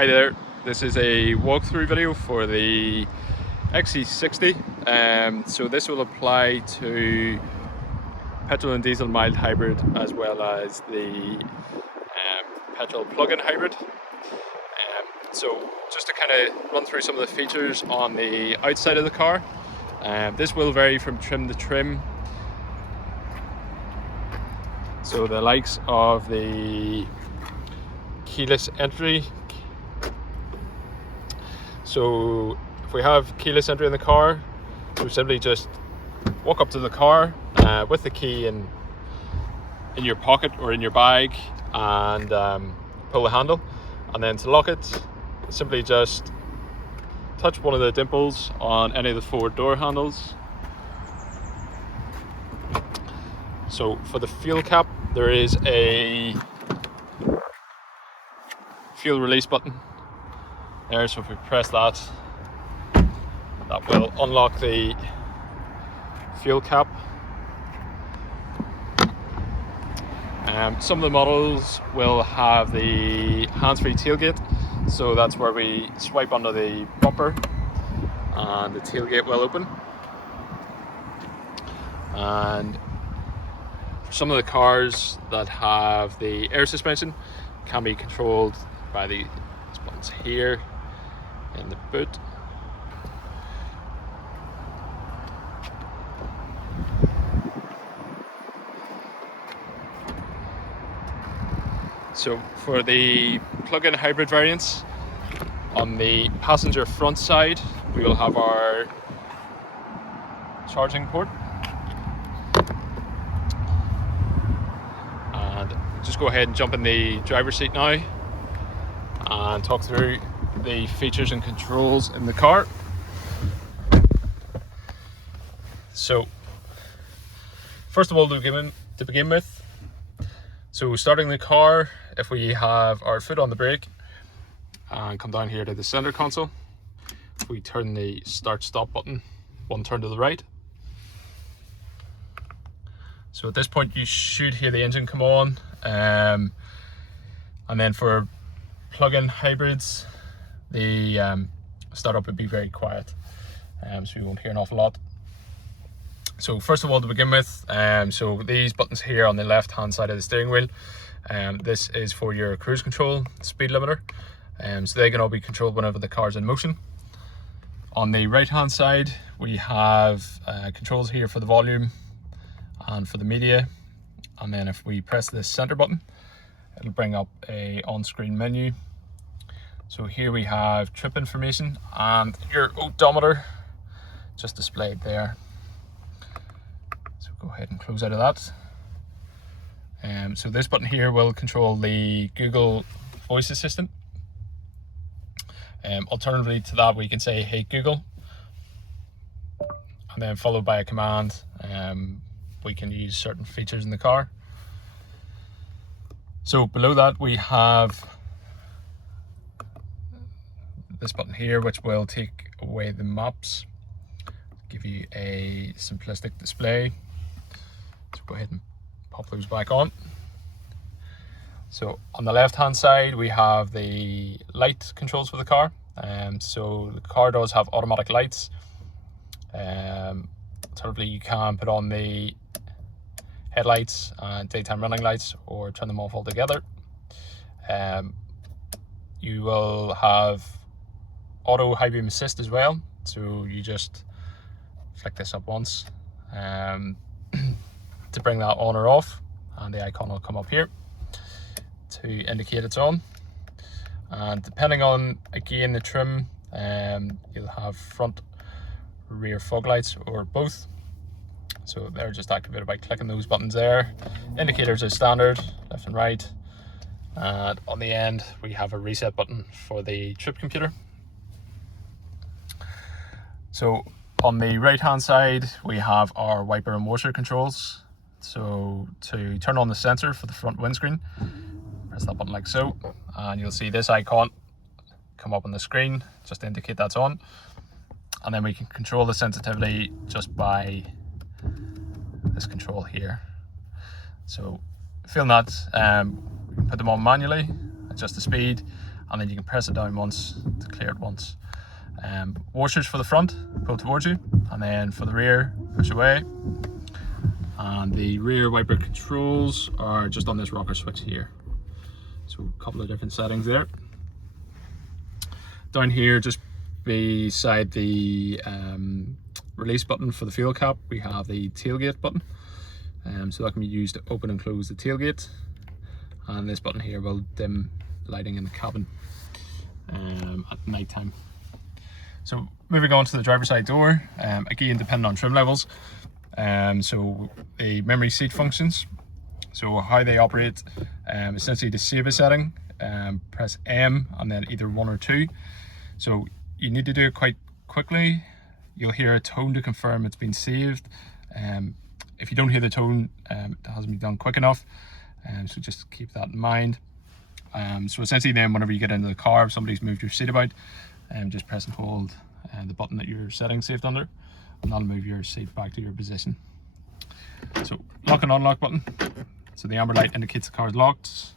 Hi there, this is a walkthrough video for the XC60. So this will apply to petrol and diesel mild hybrid as well as the petrol plug-in hybrid. So just to kind of run through some of the features on the outside of the car. This will vary from trim to trim. So the likes of the keyless entry. So if we have keyless entry in the car, we simply just walk up to the car with the key in your pocket or in your bag and pull the handle. And then to lock it, simply just touch one of the dimples on any of the forward door handles. So for the fuel cap, there is a fuel release button there, so if we press that, that will unlock the fuel cap. Some of the models will have the hands-free tailgate, so that's where we swipe under the bumper and the tailgate will open. And for some of the cars that have the air suspension, can be controlled by these buttons here in the boot. So for the plug-in hybrid variants, on the passenger front side we will have our charging port, and just go ahead and jump in the driver's seat now and talk through the features and controls in the car. So first of all, to begin with, so starting the car, if we have our foot on the brake and come down here to the center console, if we turn the start stop button one turn to the right, so at this point you should hear the engine come on, and then for plug-in hybrids, the startup would be very quiet, so you won't hear an awful lot. So first of all, to begin with, so these buttons here on the left hand side of the steering wheel, this is for your cruise control, speed limiter, so they can all be controlled whenever the car's in motion. On the right hand side we have controls here for the volume and for the media, and then if we press the center button, it'll bring up a on-screen menu. So here we have trip information and your odometer just displayed there. So go ahead and close out of that. So this button here will control the Google voice assistant. Alternatively to that, we can say, "Hey Google," and then followed by a command. We can use certain features in the car. So below that we have this button here, which will take away the maps, give you a simplistic display. So go ahead and pop those back on. So on the left hand side we have the light controls for the car. So the car does have automatic lights. Alternatively, you can put on the headlights and daytime running lights or turn them off altogether. You will have auto high beam assist as well, so you just flick this up once to bring that on or off, and the icon will come up here to indicate it's on. And depending on, again, the trim, you'll have front, rear fog lights or both. So they're just activated by clicking those buttons there. Indicators is standard, left and right. And on the end we have a reset button for the trip computer. So on the right hand side we have our wiper and washer controls. So to turn on the sensor for the front windscreen, press that button like so, and you'll see this icon come up on the screen just to indicate that's on. And then we can control the sensitivity just by this control here. So feeling that, we can put them on manually, adjust the speed, and then you can press it down once to clear it once. Washers for the front, pull towards you, and then for the rear, push away. And the rear wiper controls are just on this rocker switch here. So a couple of different settings there. Down here, just beside the release button for the fuel cap, we have the tailgate button. So that can be used to open and close the tailgate. And this button here will dim lighting in the cabin at night time. So moving on to the driver's side door, again depending on trim levels. So the memory seat functions, so how they operate, essentially to save a setting, press M and then either 1 or 2. So you need to do it quite quickly. You'll hear a tone to confirm it's been saved. If you don't hear the tone, it hasn't been done quick enough, so just keep that in mind. So essentially then whenever you get into the car, if somebody's moved your seat about, just press and hold the button that your setting saved under, and that'll move your seat back to your position. So lock and unlock button, so the amber light indicates the car is locked.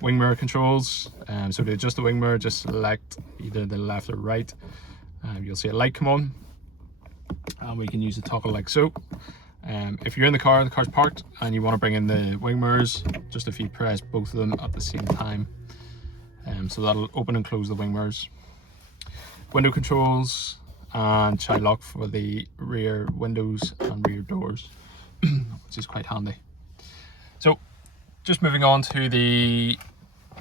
Wing mirror controls, so to adjust the wing mirror, just select either the left or right. You'll see a light come on, and we can use the toggle like so. If you're in the car's parked and you want to bring in the wing mirrors, just if you press both of them at the same time, so that'll open and close the wing mirrors. Window controls and child lock for the rear windows and rear doors, which is quite handy. So just moving on to the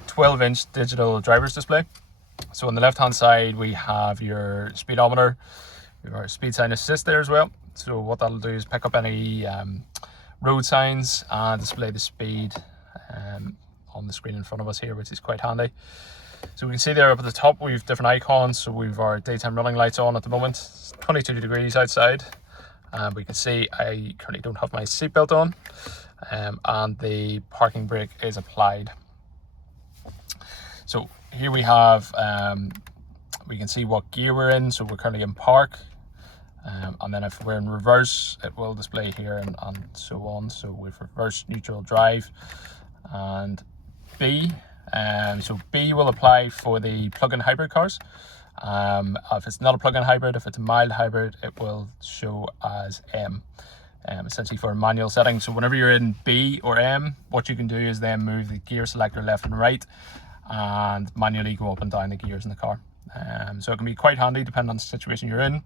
12-inch digital driver's display. So on the left hand side we have your speedometer, your speed sign assist there as well. So what that'll do is pick up any road signs and display the speed on the screen in front of us here, which is quite handy. So we can see there up at the top we've different icons. So we've our daytime running lights on at the moment. It's 22 degrees outside, and we can see I currently don't have my seatbelt on, and the parking brake is applied. So here we have, we can see what gear we're in. So we're currently in park, and then if we're in reverse, it will display here and so on. So with reverse, neutral, drive, and B. So B will apply for the plug-in hybrid cars. If it's not a plug-in hybrid, if it's a mild hybrid, it will show as M, essentially for a manual setting. So whenever you're in B or M, what you can do is then move the gear selector left and right and manually go up and down the gears in the car. So it can be quite handy depending on the situation you're in.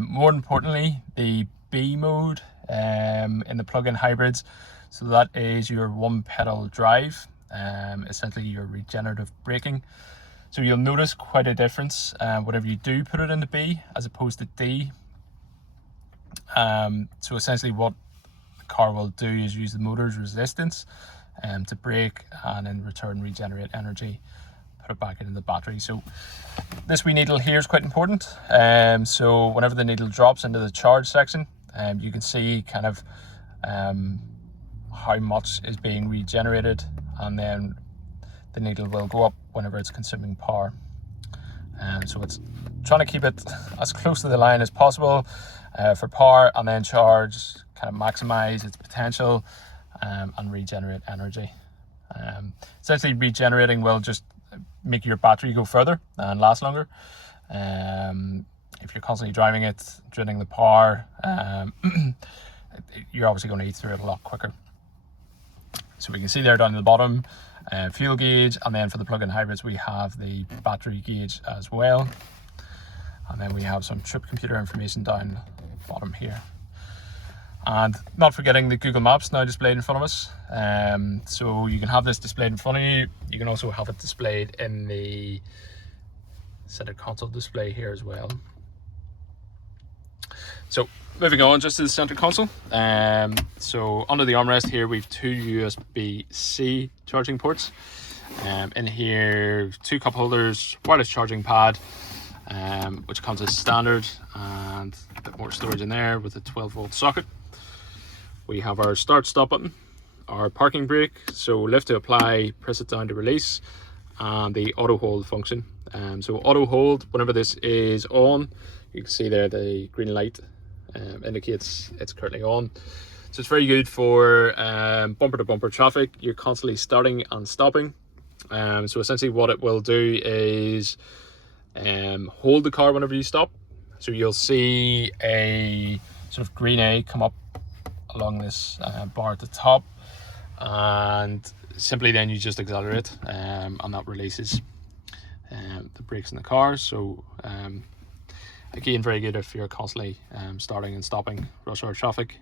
More importantly, the B mode in the plug-in hybrids, so that is your one pedal drive, essentially your regenerative braking. So you'll notice quite a difference whenever you do put it into B as opposed to D. So essentially what the car will do is use the motor's resistance to brake and in return regenerate energy, put it back into the battery. So this wee needle here is quite important. So whenever the needle drops into the charge section, you can see kind of how much is being regenerated, and then the needle will go up whenever it's consuming power. So it's trying to keep it as close to the line as possible for power, and then charge, kind of maximize its potential and regenerate energy. Essentially regenerating will just make your battery go further and last longer. If you're constantly driving it, draining the power, you're obviously going to eat through it a lot quicker. So we can see there down at the bottom, fuel gauge, and then for the plug-in hybrids we have the battery gauge as well, and then we have some trip computer information down the bottom here, and not forgetting the Google Maps now displayed in front of us. So you can have this displayed in front of you. You can also have it displayed in the center console display here as well. So moving on just to the center console, so under the armrest here we've two USB-C charging ports. In here, two cup holders, wireless charging pad, which comes as standard, and a bit more storage in there with a 12-volt socket. We have our start stop button, our parking brake, so lift to apply, press it down to release, and the auto hold function. So auto hold, whenever this is on, you can see there the green light indicates it's currently on. So it's very good for bumper to bumper traffic. You're constantly starting and stopping. So essentially what it will do is hold the car whenever you stop. So you'll see a sort of green A come up along this bar at the top, and simply then you just accelerate, and that releases the brakes in the car. So again, very good if you're constantly starting and stopping rush hour traffic.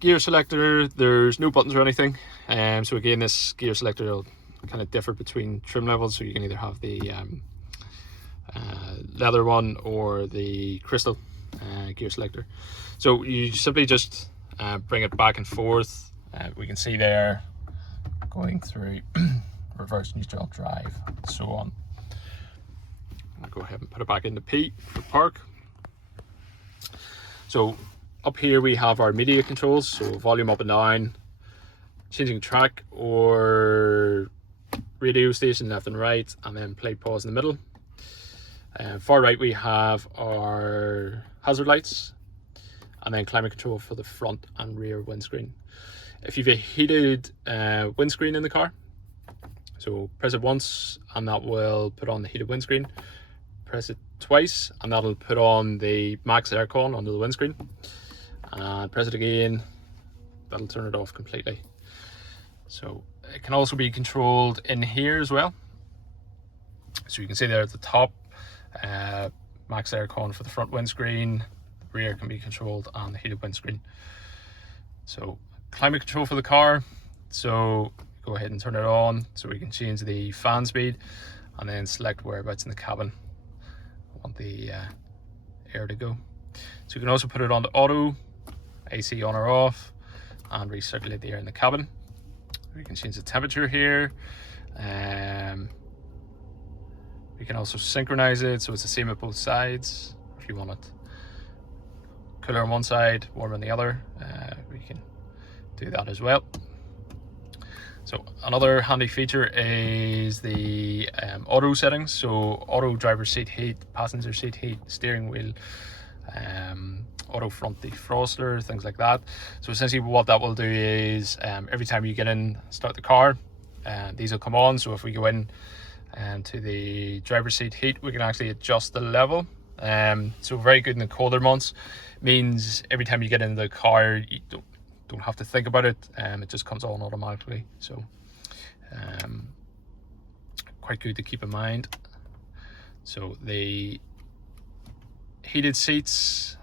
Gear selector, there's no buttons or anything, so again this gear selector will kind of differ between trim levels, so you can either have the leather one or the crystal gear selector. So you simply just bring it back and forth. We can see there going through reverse, neutral, drive, and so on. I'll go ahead and put it back into P for park. So up here we have our media controls, so volume up and down, changing track or radio station left and right, and then play pause in the middle. Far right we have our hazard lights, and then climate control for the front and rear windscreen. If you've a heated windscreen in the car, so press it once and that will put on the heated windscreen. Press it twice and that'll put on the max aircon under the windscreen. And press it again, that'll turn it off completely. So it can also be controlled in here as well. So you can see there at the top, max aircon for the front windscreen, the rear can be controlled, and the heated windscreen. So climate control for the car, so go ahead and turn it on, so we can change the fan speed and then select whereabouts in the cabin I want the air to go. So you can also put it on to auto, AC on or off, and recirculate the air in the cabin. We can change the temperature here. We can also synchronize it, so it's the same at both sides. If you want it cooler on one side, warm on the other, we can do that as well. So another handy feature is the auto settings. So auto driver seat heat, passenger seat heat, steering wheel, auto front defroster, things like that. So essentially what that will do is every time you get in, start the car, these will come on. So if we go in to the driver's seat heat, we can actually adjust the level. So very good in the colder months. Means every time you get into the car, you don't have to think about it, it just comes on automatically. So quite good to keep in mind. So the heated seats,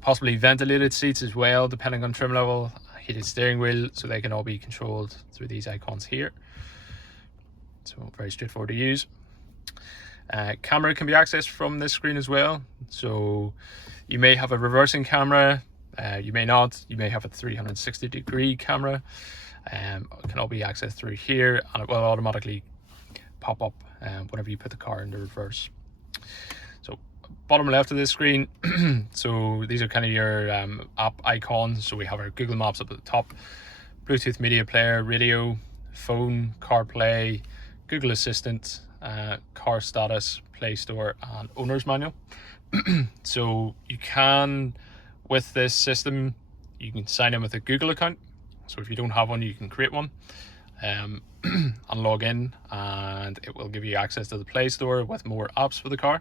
possibly ventilated seats as well, depending on trim level, heated steering wheel, so they can all be controlled through these icons here. So very straightforward to use. Camera can be accessed from this screen as well. So you may have a reversing camera, you may not. You may have a 360-degree camera. It can all be accessed through here, and it will automatically pop up whenever you put the car into reverse. So bottom left of this screen, so these are kind of your app icons. So we have our Google Maps up at the top, Bluetooth media player, radio, phone, CarPlay, Google Assistant, car status, Play Store, and owner's manual. So you can, with this system, you can sign in with a Google account. So if you don't have one, you can create one and log in, and it will give you access to the Play Store with more apps for the car.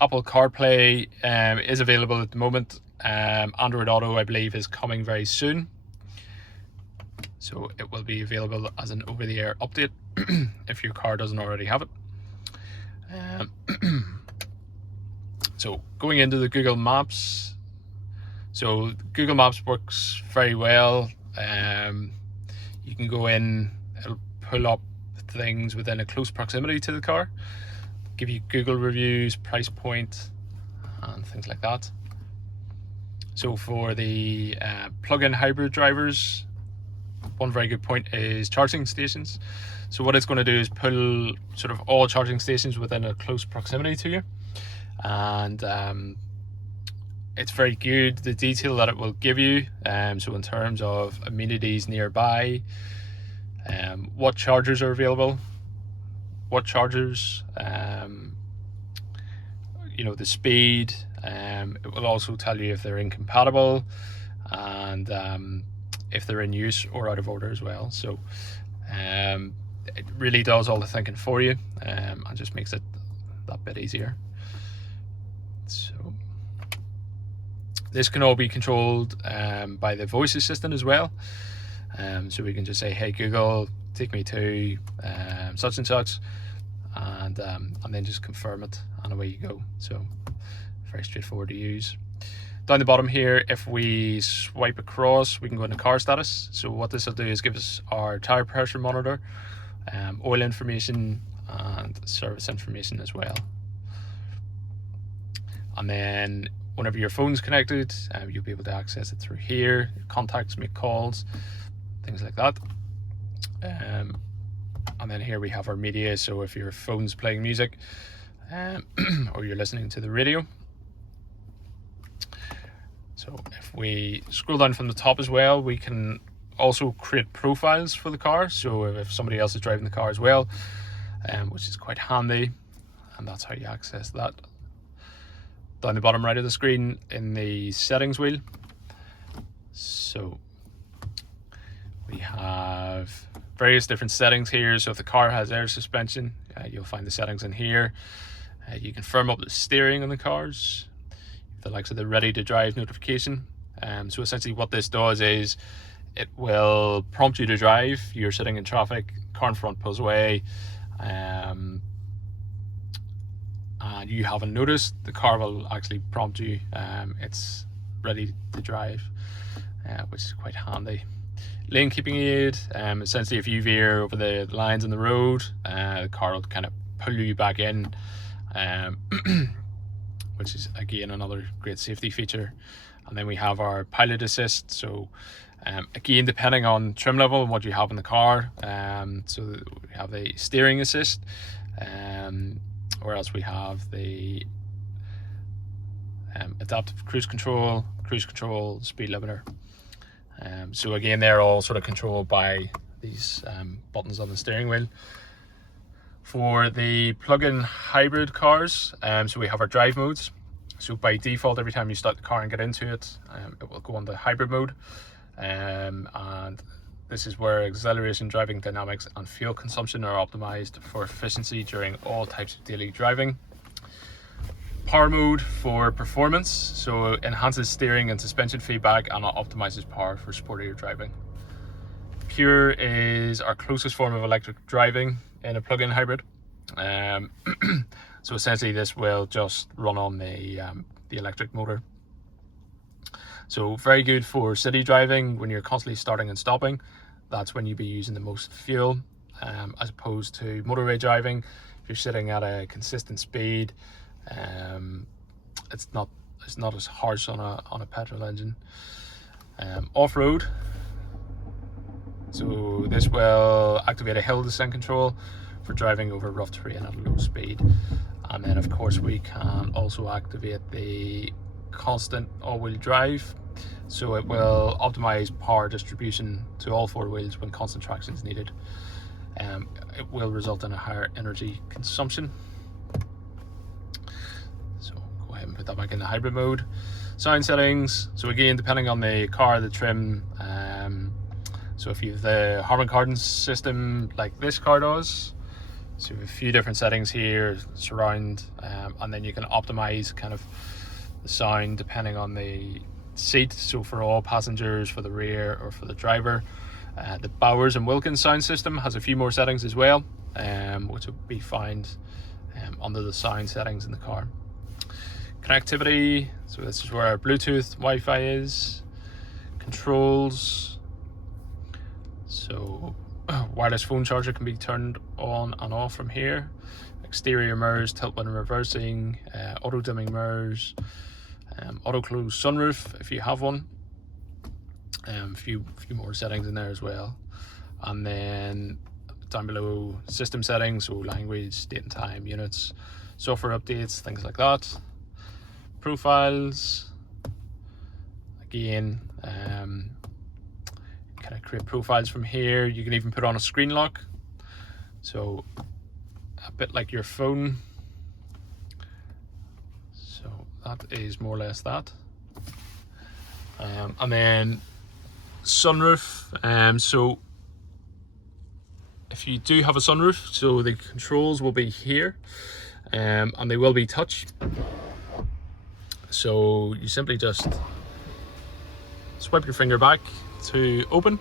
Apple CarPlay is available at the moment. Android Auto, I believe, is coming very soon. So it will be available as an over-the-air update if your car doesn't already have it. So going into the Google Maps, so Google Maps works very well. You can go in, it'll pull up things within a close proximity to the car, give you Google reviews, price point, and things like that. So for the plug-in hybrid drivers, one very good point is charging stations. So what it's going to do is pull sort of all charging stations within a close proximity to you, and it's very good, the detail that it will give you. So in terms of amenities nearby, what chargers are available, what chargers, you know, the speed. It will also tell you if they're incompatible, and if they're in use or out of order as well. So it really does all the thinking for you, and just makes it that bit easier. So this can all be controlled by the voice assistant as well. So we can just say, hey Google, take me to such and such, and then just confirm it, and away you go. So very straightforward to use. Down the bottom here, if we swipe across, we can go into car status. So what this will do is give us our tire pressure monitor, oil information, and service information as well. And then whenever your phone's connected, you'll be able to access it through here, contacts, make calls, things like that. And then here we have our media. So if your phone's playing music, or you're listening to the radio. So if we scroll down from the top as well, we can also create profiles for the car. So if somebody else is driving the car as well, which is quite handy, and that's how you access that. Down the bottom right of the screen in the settings wheel, so we have various different settings here. So if the car has air suspension, you'll find the settings in here. You can firm up the steering on the cars, the likes of the ready to drive notification. So essentially what this does is it will prompt you to drive. You're sitting in traffic, car in front pulls away, and you haven't noticed, the car will actually prompt you it's ready to drive, which is quite handy. Lane keeping aid, essentially if you veer over the lines in the road, the car will kind of pull you back in, which is again another great safety feature. And then we have our pilot assist. So again, depending on trim level and what you have in the car, so we have the steering assist, or else we have the adaptive cruise control, speed limiter. So again, they're all sort of controlled by these buttons on the steering wheel. For the plug-in hybrid cars, so we have our drive modes. So by default, every time you start the car and get into it, it will go on the hybrid mode, and this is where acceleration, driving dynamics, and fuel consumption are optimized for efficiency during all types of daily driving. Power mode for performance, so it enhances steering and suspension feedback and optimizes power for sportier driving. Pure is our closest form of electric driving in a plug-in hybrid. So essentially this will just run on the electric motor. So very good for city driving when you're constantly starting and stopping. That's when you'd be using the most fuel, as opposed to motorway driving. If you're sitting at a consistent speed, it's not as harsh on a petrol engine. Off-road, so this will activate a hill descent control for driving over rough terrain at a low speed. And then of course we can also activate the constant all-wheel drive, so it will optimize power distribution to all four wheels when constant traction is needed. It will result in a higher energy consumption. So go ahead and put that back in the hybrid mode. Sound settings, so again, depending on the car, the trim, so if you have the Harman Kardon system like this car does, so we have a few different settings here, surround, and then you can optimize kind of the sound depending on the seat, so for all passengers, for the rear, or for the driver. The Bowers and Wilkins sound system has a few more settings as well, which will be found under the sound settings in the car. Connectivity, so this is where our Bluetooth, Wi-Fi is. Controls, so wireless phone charger can be turned on and off from here. Exterior mirrors, tilt when reversing, auto dimming mirrors, auto close sunroof if you have one. A few more settings in there as well. And then down below, system settings, so language, date and time, units, software updates, things like that. Profiles, again, kind of create profiles from here. You can even put on a screen lock, so a bit like your phone. So that is more or less that. And then sunroof. So if you do have a sunroof, so the controls will be here, and they will be touch. So you simply just swipe your finger back to open,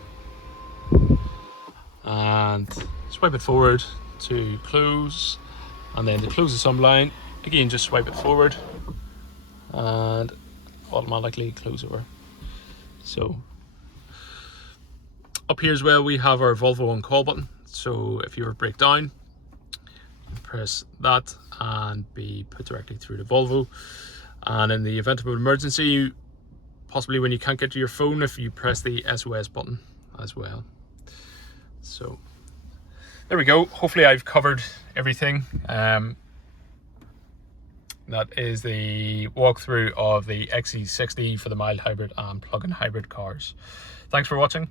and swipe it forward to close, and then to close the sunblind, again just swipe it forward and automatically close over. So up here as well we have our Volvo on call button, so if you ever break down, you press that and be put directly through to Volvo. And in the event of an emergency, possibly when you can't get to your phone, if you press the SOS button as well. So there we go. Hopefully I've covered everything. That is the walkthrough of the XC60 for the mild hybrid and plug-in hybrid cars. Thanks for watching.